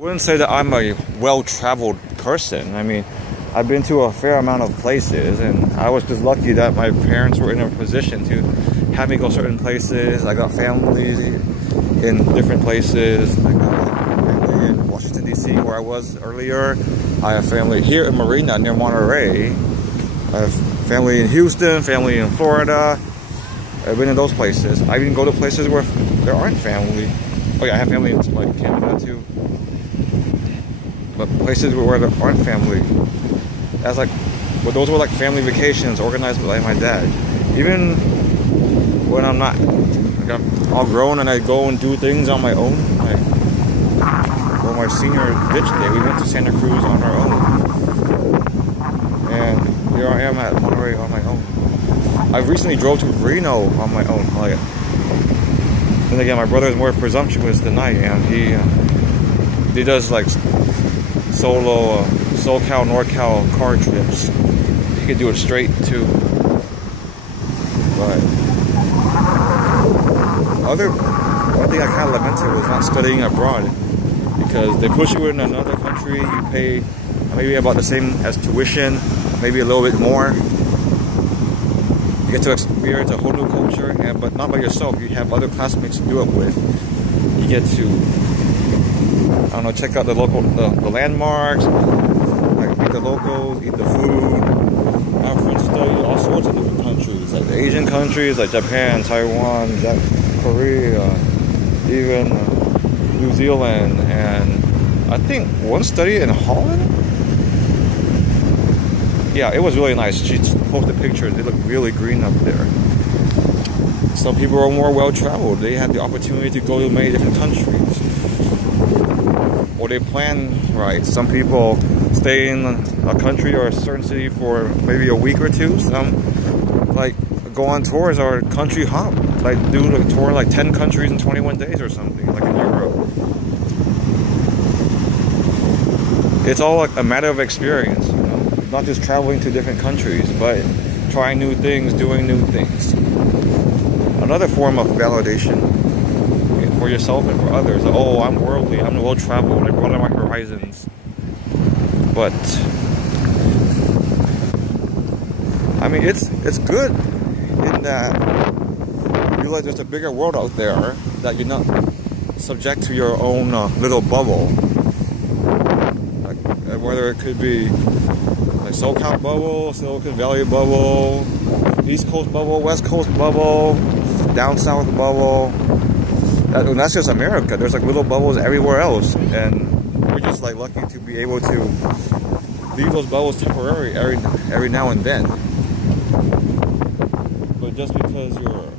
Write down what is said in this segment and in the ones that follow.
I wouldn't say that I'm a well-traveled person. I mean, I've been to a fair amount of places, and I was just lucky that my parents were in a position to have me go certain places. I got family in different places. I got family in Washington, D.C., where I was earlier. I have family here in Marina, near Monterey. I have family in Houston, family in Florida. I've been in those places. I even go to places where there aren't family. Oh yeah, I have family in like Canada too. But places where there aren't family, that's like, well, those were like family vacations organized by my dad. Even when I'm not, like I'm all grown and I go and do things on my own, like for my senior ditch day, we went to Santa Cruz on our own, and here I am at Monterey on my own. I recently drove to Reno on my own. Like, and again, my brother is more presumptuous than I am. He does like solo SoCal, NorCal car trips. He could do it straight too. But one thing I kind of lamented was not studying abroad, because they push you in another country, you pay maybe about the same as tuition, maybe a little bit more. You get to experience a whole new culture, but not by yourself. You have other classmates to do it with. You get to, I don't know, check out the local, the landmarks, like meet the locals, eat the food. Our friends study all sorts of different countries, like the Asian countries, like Japan, Taiwan, Korea, even New Zealand, and I think one study in Holland. Yeah, it was really nice. She posted pictures. They look really green up there. Some people are more well-traveled. They have the opportunity to go to many different countries, or they plan right. Some people stay in a country or a certain city for maybe a week or two. Some like go on tours or country hop, like do a tour like 10 countries in 21 days or something, like in Europe. It's all like a matter of experience, you know? Not just traveling to different countries, but trying new things, doing new things. Another form of validation for yourself and for others. Oh, I'm worldly, I'm well-traveled, I broaden my horizons. But I mean, it's good in that you realize there's a bigger world out there, that you're not subject to your own little bubble. Like, whether it could be like SoCal bubble, Silicon Valley bubble, East Coast bubble, West Coast bubble, down south bubble. That's just America. There's like little bubbles everywhere else, and we're just like lucky to be able to leave those bubbles temporary every now and then. But just because you're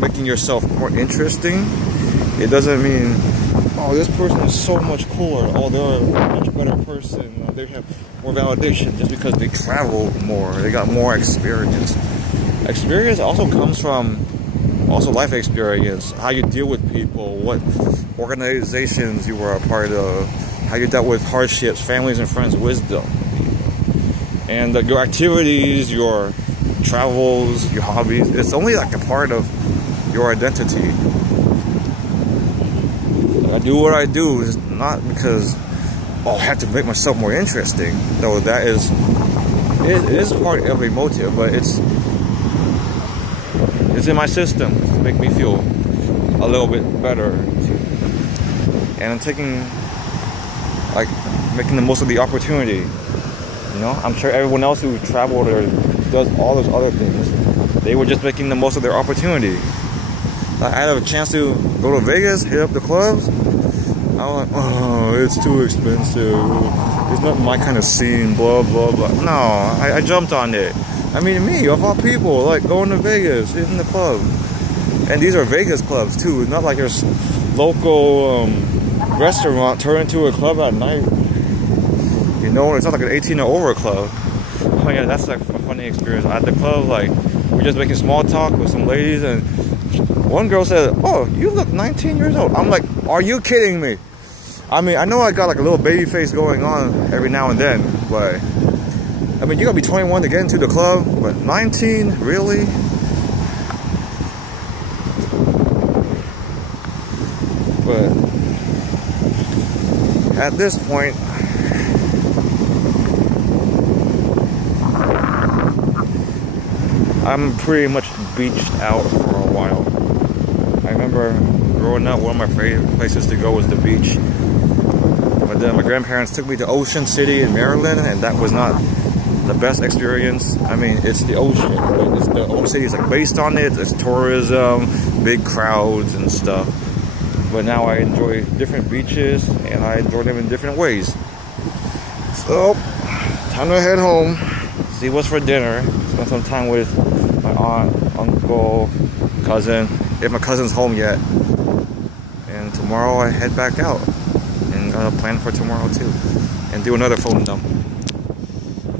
making yourself more interesting, it doesn't mean, oh, this person is so much cooler, oh, they're a much better person, they have more validation just because they travel more, they got more experience. Experience also comes from life experience, how you deal with people, what organizations you were a part of, how you dealt with hardships, families and friends, wisdom. And your activities, your travels, your hobbies, it's only like a part of your identity. I do what I do is not because, oh, I have to make myself more interesting. Though that is, it is part of a motive, but it's in my system to make me feel a little bit better. And I'm taking, like, making the most of the opportunity. You know, I'm sure everyone else who traveled or does all those other things, they were just making the most of their opportunity. I had a chance to go to Vegas, hit up the clubs. I was like, oh, it's too expensive. It's not my kind of scene, blah, blah, blah. No, I jumped on it. I mean, me, of all people, like going to Vegas, hitting the club. And these are Vegas clubs, too. Not like your local restaurant turned into a club at night. You know, it's not like an 18 or over club. Oh, yeah, that's like a funny experience. At the club, like, we're just making small talk with some ladies, and one girl said, oh, you look 19 years old. I'm like, are you kidding me? I mean, I know I got like a little baby face going on every now and then, but I mean, you gotta be 21 to get into the club, but 19, really? But at this point, I'm pretty much beached out for a while. I remember growing up, one of my favorite places to go was the beach. But then my grandparents took me to Ocean City in Maryland, and that was not the best experience. I mean, it's the ocean, but it's the Ocean City is like based on it. It's tourism, big crowds and stuff. But now I enjoy different beaches, and I enjoy them in different ways. So, time to head home, see what's for dinner, spend some time with my aunt, uncle, cousin, if my cousin's home yet. And tomorrow I head back out, and plan for tomorrow too, and do another phone dump.